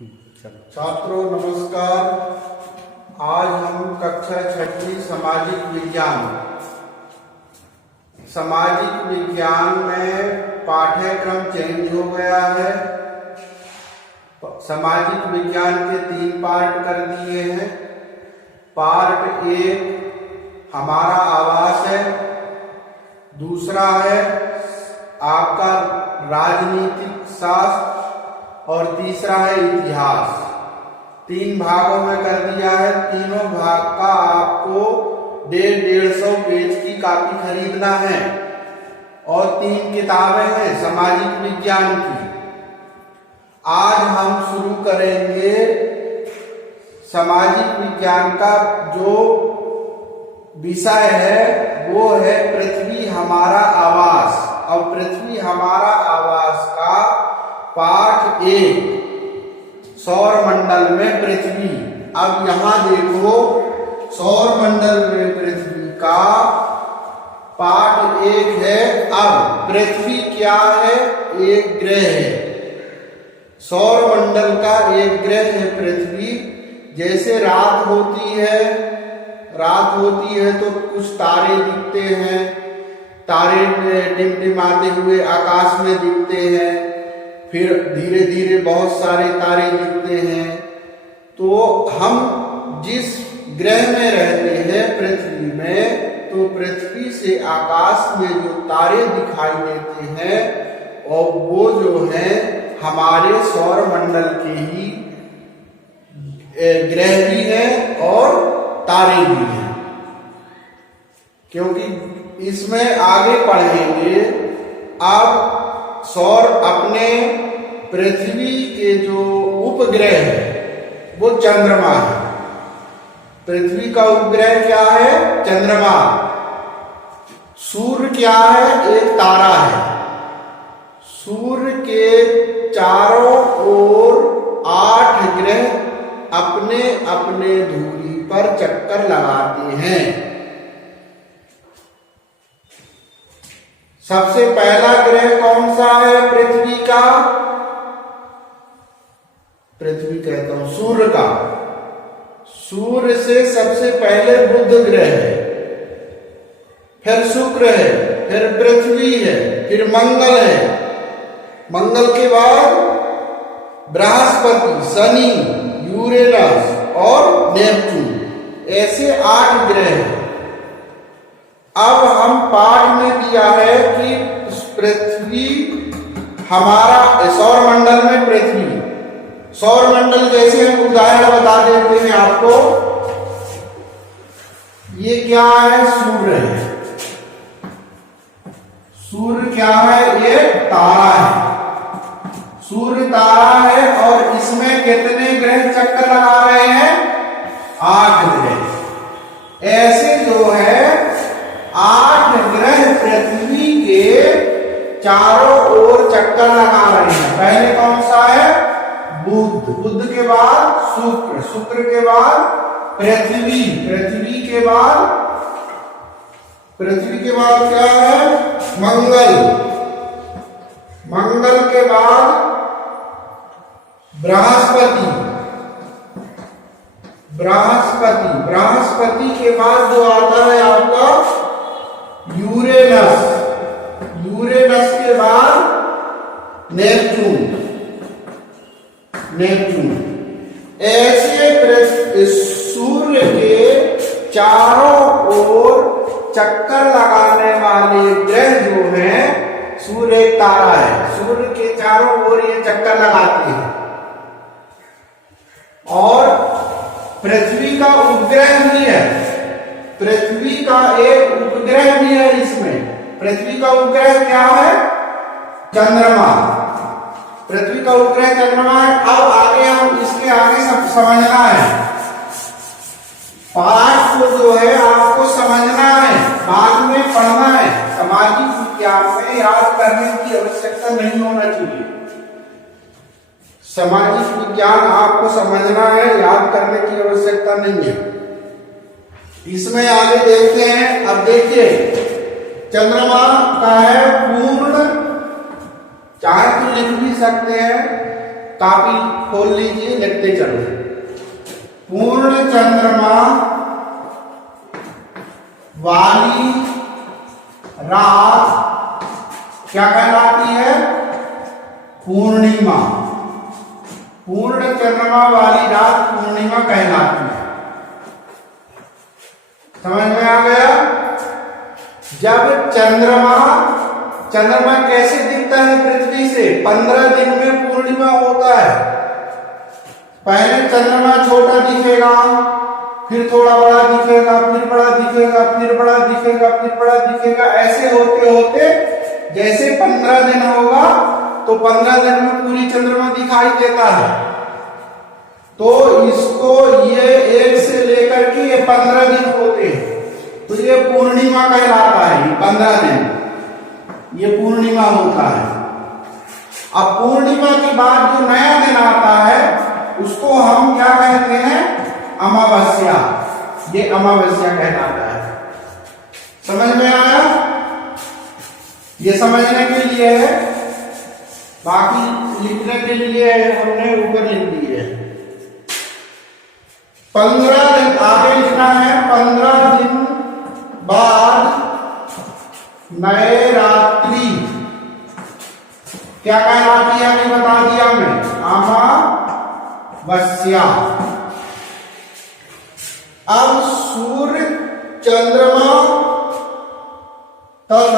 छात्रों नमस्कार। आज हम कक्षा 6वीं सामाजिक विज्ञान में पाठ्यक्रम चेंज हो गया है। सामाजिक विज्ञान के 3 पार्ट कर दिए हैं। पार्ट 1 हमारा आवास है, दूसरा है आपका राजनीतिक शास्त्र और तीसरा है इतिहास। 3 भागों में कर दिया है। तीनों भाग का आपको 150 पेज की कॉपी खरीदना है और 3 किताबें हैं सामाजिक विज्ञान की। आज हम शुरू करेंगे सामाजिक विज्ञान का जो विषय है वो है पृथ्वी हमारा आवास। और पृथ्वी हमारा आवास का पाठ 1 सौर मंडल में पृथ्वी। अब यहां देखो, सौर मंडल में पृथ्वी का पाठ 1 है। अब पृथ्वी क्या है? एक ग्रह है। सौर मंडल का एक ग्रह है पृथ्वी। जैसे रात होती है तो कुछ तारे दिखते हैं, तारे टिमटिमाते हुए आकाश में दिखते हैं, फिर धीरे धीरे बहुत सारे तारे दिखते हैं। तो हम जिस ग्रह में रहते हैं पृथ्वी में, तो पृथ्वी से आकाश में जो तारे दिखाई देते हैं और वो जो है हमारे सौर मंडल के ही ग्रह भी हैं और तारे भी हैं। क्योंकि इसमें आगे पढ़ेंगे। अब सौर अपने पृथ्वी के जो उपग्रह है वो चंद्रमा है। पृथ्वी का उपग्रह क्या है? चंद्रमा। सूर्य क्या है? एक तारा है। सूर्य के चारों ओर 8 ग्रह अपने अपने धुरी पर चक्कर लगाते हैं। सबसे पहला ग्रह कौन सा है पृथ्वी का? पृथ्वी कहता हूं सूर्य का। सूर्य से सबसे पहले बुध ग्रह है, फिर शुक्र है, फिर पृथ्वी है, फिर मंगल है। मंगल के बाद बृहस्पति, शनि, यूरेनस और नेपच्यून। ऐसे 8 ग्रह हैं। अब हम पाठ में दिया है कि पृथ्वी हमारा सौर मंडल में पृथ्वी। सौर मंडल जैसे हम उदाहरण बता देते हैं आपको। ये क्या है? सूर्य है। सूर्य क्या है? ये तारा है। सूर्य तारा है और इसमें कितने ग्रह चक्कर लगा रहे हैं? 8 ग्रह। ऐसे जो है 8 ग्रह पृथ्वी के चारों ओर चक्कर लगा रहे हैं। पहले कौन सा है? बुध। बुध के बाद शुक्र, शुक्र के बाद पृथ्वी, पृथ्वी के बाद क्या है? मंगल, मंगल के बाद बृहस्पति, बृहस्पति के बाद जो आता है आपका यूरेनस, यूरेनस के बाद नेपच्यून। ऐसे सूर्य के चारों ओर चक्कर लगाने वाले ग्रह जो हैं, सूर्य एक तारा है, सूर्य के चारों ओर ये चक्कर लगाते हैं। और पृथ्वी का उपग्रह भी है, पृथ्वी का एक उपग्रह भी है। इसमें पृथ्वी का उपग्रह क्या है? चंद्रमा। पृथ्वी का उपग्रह चंद्रमा है। अब आगे हम इसके आगे सब समझना है। पाठ को जो है आपको समझना है, बाद में पढ़ना है। सामाजिक विज्ञान में याद करने की आवश्यकता नहीं होना चाहिए। सामाजिक विज्ञान आपको समझना है, याद करने की आवश्यकता नहीं है। इसमें आगे देखते हैं। अब देखिए, चंद्रमा का है पूर्ण, चाहे तो लिख भी सकते हैं कॉपी खोल लीजिए, लिखते चलो। पूर्ण चंद्रमा वाली रात क्या कहलाती है? पूर्णिमा। पूर्ण चंद्रमा वाली रात पूर्णिमा कहलाती है। समझ में आ गया? जब चंद्रमा कैसे दिखता है पृथ्वी से? 15 दिन में पूर्णिमा होता है। पहले चंद्रमा छोटा दिखेगा, फिर थोड़ा बड़ा दिखेगा, फिर बड़ा दिखेगा, फिर बड़ा दिखेगा, फिर बड़ा दिखेगा। ऐसे होते होते जैसे 15 दिन होगा तो 15 दिन में पूरी चंद्रमा दिखाई देता है। तो इसको ये 1 से लेकर के ये 15 दिन होते हैं, तो ये पूर्णिमा कहलाता है। ये 15 दिन ये पूर्णिमा होता है। अब पूर्णिमा के बाद जो नया दिन आता है उसको हम क्या कहते हैं? अमावस्या। ये अमावस्या कहलाता है। समझ में आया? ये समझने के लिए है, बाकी लिखने के लिए हमने ऊपर लिख दिए। 15 दिन आगे लिखना है। 15 दिन बाद नए रात्रि क्या कहलाती है? अभी बता दिया मैं, अमावस्या। अब सूर्य चंद्रमा तथा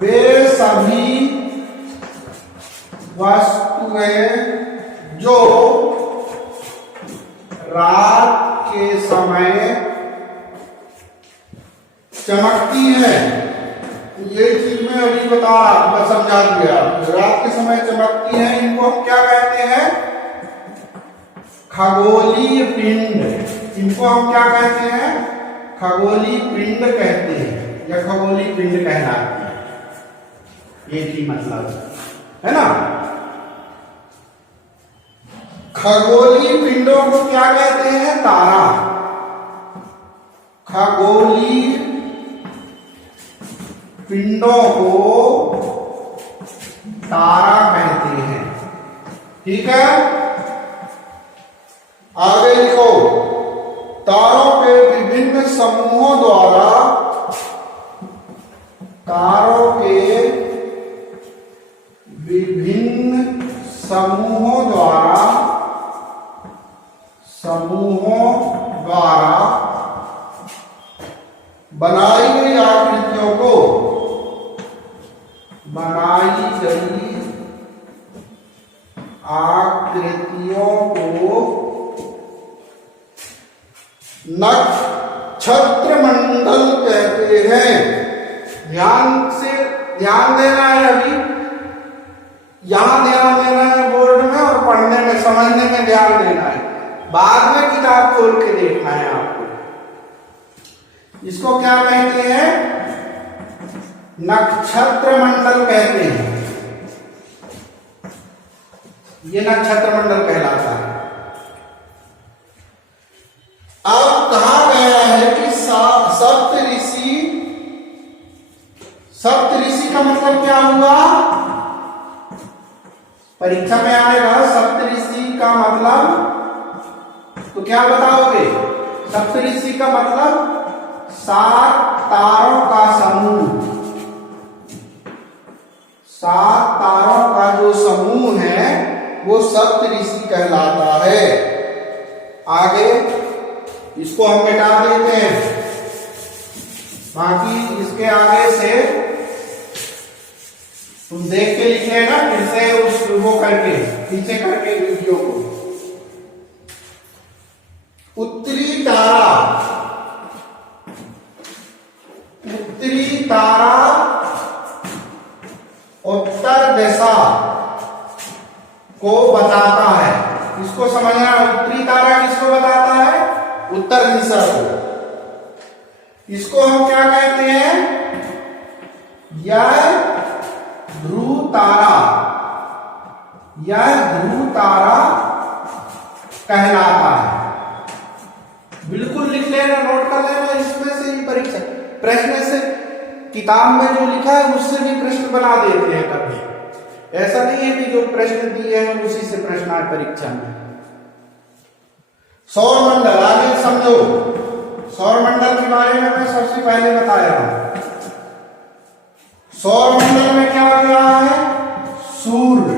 वे सभी वस्तुएं जो रात के समय चमकती है, ये चीज मैं अभी बता रहा, मैं समझा दिया। रात के समय चमकती है, इनको हम क्या कहते हैं? खगोलीय पिंड। इनको हम क्या कहते हैं? खगोलीय पिंड कहते हैं, या खगोलीय पिंड कहलाती है। एक ही मतलब है ना। खगोलीय पिंडों को क्या कहते हैं? तारा। खगोलीय पिंडों को तारा कहते हैं। ठीक है, आगे लिखो। तारों के विभिन्न समूहों द्वारा बनाई गई आकृतियों को नक्षत्र मंडल कहते हैं। ध्यान देना है, अभी यहां ध्यान देना है बोर्ड में, और पढ़ने में समझने में ध्यान देना है। बाद में किताब खोल के देखना है आपको। इसको क्या कहते हैं? नक्षत्र मंडल कहते हैं। ये नक्षत्र मंडल कहलाता है। अब कहा गया है कि सप्त ऋषि का मतलब क्या हुआ? परीक्षा में आएगा सप्त ऋषि का मतलब, तो क्या बताओगे? सप्त ऋषि का मतलब 7 तारों का समूह। 7 तारों का जो समूह है वो सप्त ऋषि कहलाता है। आगे इसको हम मिटा देते हैं, बाकी इसके आगे से तुम देख के लिख लेना, फिर से उस वो करके पीछे करके वीडियो को। उत्तरी तारा उत्तर दिशा को बताता है। इसको समझना, उत्तरी तारा किसको बताता है? उत्तर दिशा को। इसको हम क्या कहते हैं? यह ध्रुव तारा कहलाता है। बिल्कुल लिख लेना, नोट कर लेना, इसमें से ही परीक्षा प्रश्न से किताब में जो लिखा है उससे भी प्रश्न बना देते हैं कभी। ऐसा नहीं है कि जो प्रश्न दिए हैं उसी से प्रश्न आए परीक्षा में। सौर मंडल आगे समझो। सौर मंडल के बारे में मैं सबसे पहले बताया हूं। सौर मंडल में क्या क्या है? सूर्य,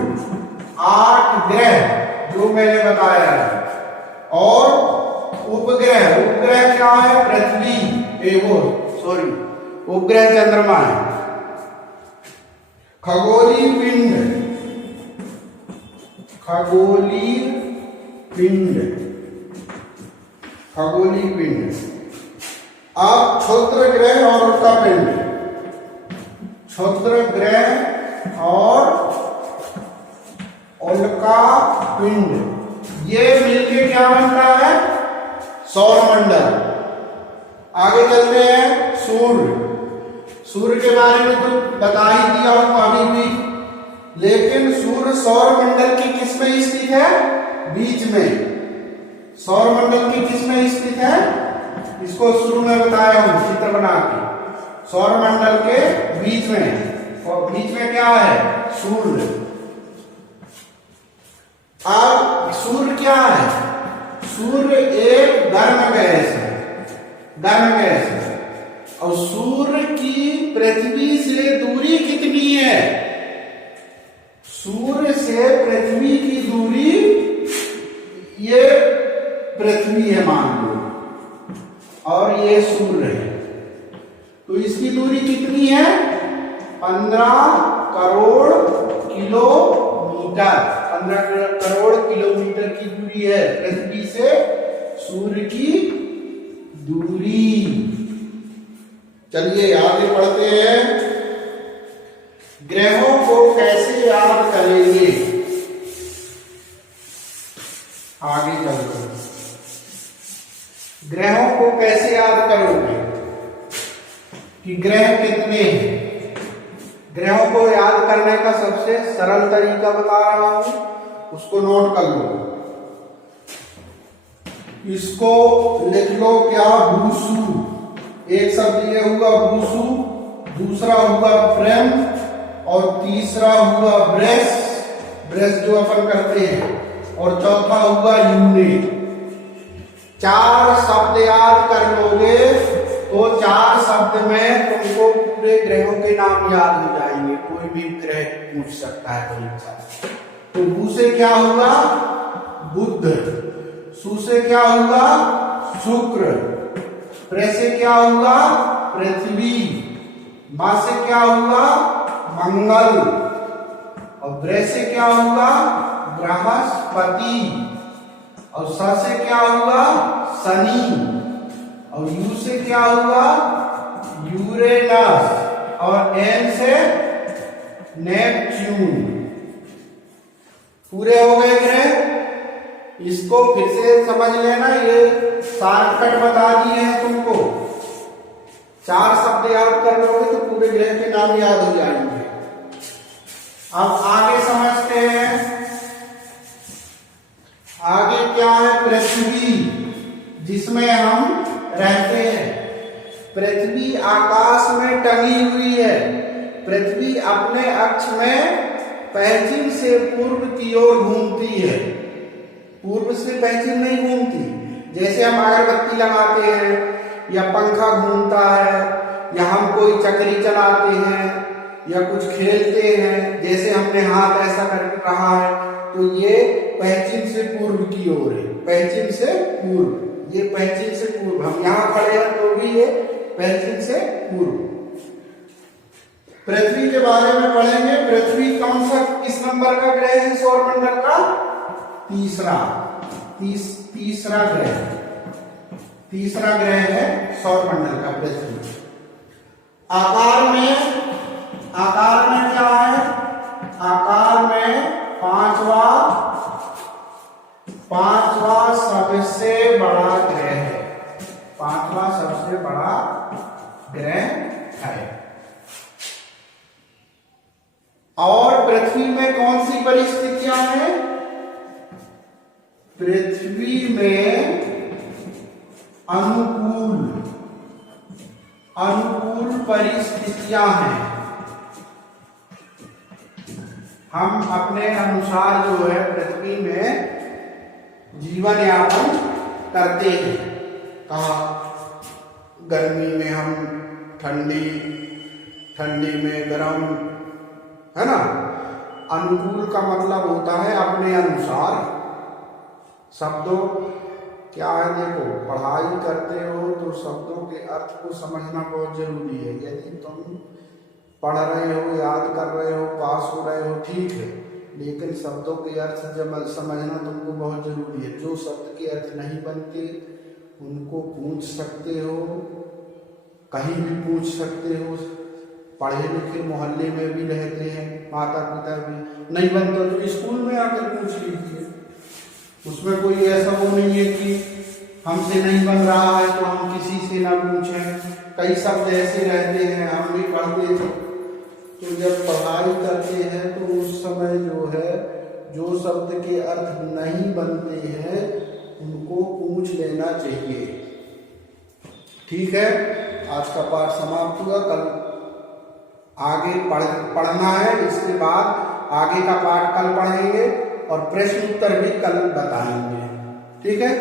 8 ग्रह जो मैंने बताया है, और उपग्रह। उपग्रह क्या है? पृथ्वी, उपग्रह चंद्रमा है। खगोलीय पिंड, खगोलीय पिंड, खगोलीय पिंड। अब क्षुद्र ग्रह और उल्का पिंड, क्षुद्र ग्रह और उल्का पिंड, ये मिलके क्या बनता है? सौर मंडल। आगे चलते हैं। सूर्य, सूर्य के बारे में तो बता ही दिया हूं अभी भी, लेकिन सूर्य सौर मंडल की किस में स्थित है? बीच में। सौर मंडल की किस में स्थित है? इसको शुरू में बताया हूं चित्र बना के। सौर मंडल के बीच में, और बीच में क्या है? सूर्य। अब सूर्य क्या है? सूर्य एक गर्म गैस है, गर्म गैस है। और सूर्य की पृथ्वी से दूरी कितनी है? सूर्य से पृथ्वी की दूरी, ये पृथ्वी है मान लो, और ये सूर्य है, तो इसकी दूरी कितनी है? 15 करोड़ किलोमीटर। 15 करोड़ किलोमीटर की दूरी है पृथ्वी से सूर्य की दूरी। चलिए आगे बढ़ते हैं। ग्रहों को कैसे याद करेंगे? आगे चलते हैं। ग्रहों को कैसे याद करोगे कि ग्रह कितने हैं? ग्रहों को याद करने का सबसे सरल तरीका बता रहा हूं, उसको नोट कर लो। इसको लिख लो क्या? भूसु। एक शब्द ये हुआ भूसु, दूसरा हुआ प्रेम, और तीसरा हुआ ब्रेस, ब्रेस जो अपन करते हैं, और चौथा हुआ यूनिट। 4 शब्द याद कर लोगे तो 4 शब्द में तुमको पूरे ग्रहों के नाम याद हो जाएंगे। कोई भी ग्रह पूछ सकता है परीक्षा। तो भू से क्या हुआ? बुध। सु से क्या हुआ? शुक्र। प्रे से क्या हुआ? पृथ्वी। मा से क्या हुआ? मंगल। और ब्रे से क्या हुआ? बृहस्पति। और स से क्या हुआ? शनि। और यू से क्या हुआ? यूरेनस। और एन से नेपच्यून। पूरे हो गए ग्रह। इसको फिर से समझ लेना, ये शॉर्टकट बता दिए हैं तुमको। 4 शब्द याद कर लोगे तो पूरे ग्रह के नाम याद हो जाएंगे। अब आगे समझते हैं। आगे क्या है? पृथ्वी, जिसमें हम रहते हैं। पृथ्वी आकाश में टंगी हुई है। पृथ्वी अपने अक्ष में पश्चिम से पूर्व की ओर घूमती है। पूर्व से पश्चिम नहीं घूमती। जैसे हम अगरबत्ती लगाते हैं, या पंखा घूमता है, या हम कोई चक्री चलाते हैं, या कुछ खेलते हैं, जैसे हमने हाथ ऐसा कर रहा है, तो ये पश्चिम से पूर्व की ओर है। पश्चिम से पूर्व, ये पश्चिम से पूर्व। हम यहाँ खड़े हैं तो भी ये पश्चिम से पूर्व। पृथ्वी के बारे में पढ़ेंगे। पृथ्वी कौन सा, किस नंबर का ग्रह है सौर मंडल का? तीसरा ग्रह। तीसरा ग्रह है सौर मंडल का पृथ्वी। आकार में क्या है? आकार में पांचवा सबसे बड़ा ग्रह है। 5वां सबसे बड़ा ग्रह है। और पृथ्वी में कौन सी परिस्थितियां हैं? पृथ्वी में अनुकूल अनुकूल परिस्थितियां हैं। हम अपने अनुसार जो है पृथ्वी में जीवन यापन करते हैं। कहाँ? गर्मी में हम ठंडी में गर्म, है ना। अनुकूल का मतलब होता है अपने अनुसार। शब्दों क्या है, देखो पढ़ाई करते हो तो शब्दों के अर्थ को समझना बहुत जरूरी है। यदि तुम पढ़ रहे हो, याद कर रहे हो, पास हो रहे हो, ठीक है, लेकिन शब्दों के अर्थ जब समझना तुमको बहुत जरूरी है। जो शब्द के अर्थ नहीं बनते उनको पूछ सकते हो, कहीं भी पूछ सकते हो। पढ़े लिखे मोहल्ले में भी रहते हैं, माता पिता भी नहीं बनता तो स्कूल में आकर पूछ लीजिए। उसमें कोई ऐसा वो नहीं है कि हमसे नहीं बन रहा है तो हम किसी से ना पूछें। कई शब्द ऐसे रहते हैं, हम भी पढ़ते थे तो जब पढ़ाई करते हैं तो उस समय जो है जो शब्द के अर्थ नहीं बनते हैं उनको पूछ लेना चाहिए। ठीक है, आज का पाठ समाप्त हुआ। कल आगे पढ़ना है, इसके बाद आगे का पाठ कल पढ़ेंगे और प्रश्न उत्तर भी कल बताएंगे। ठीक है।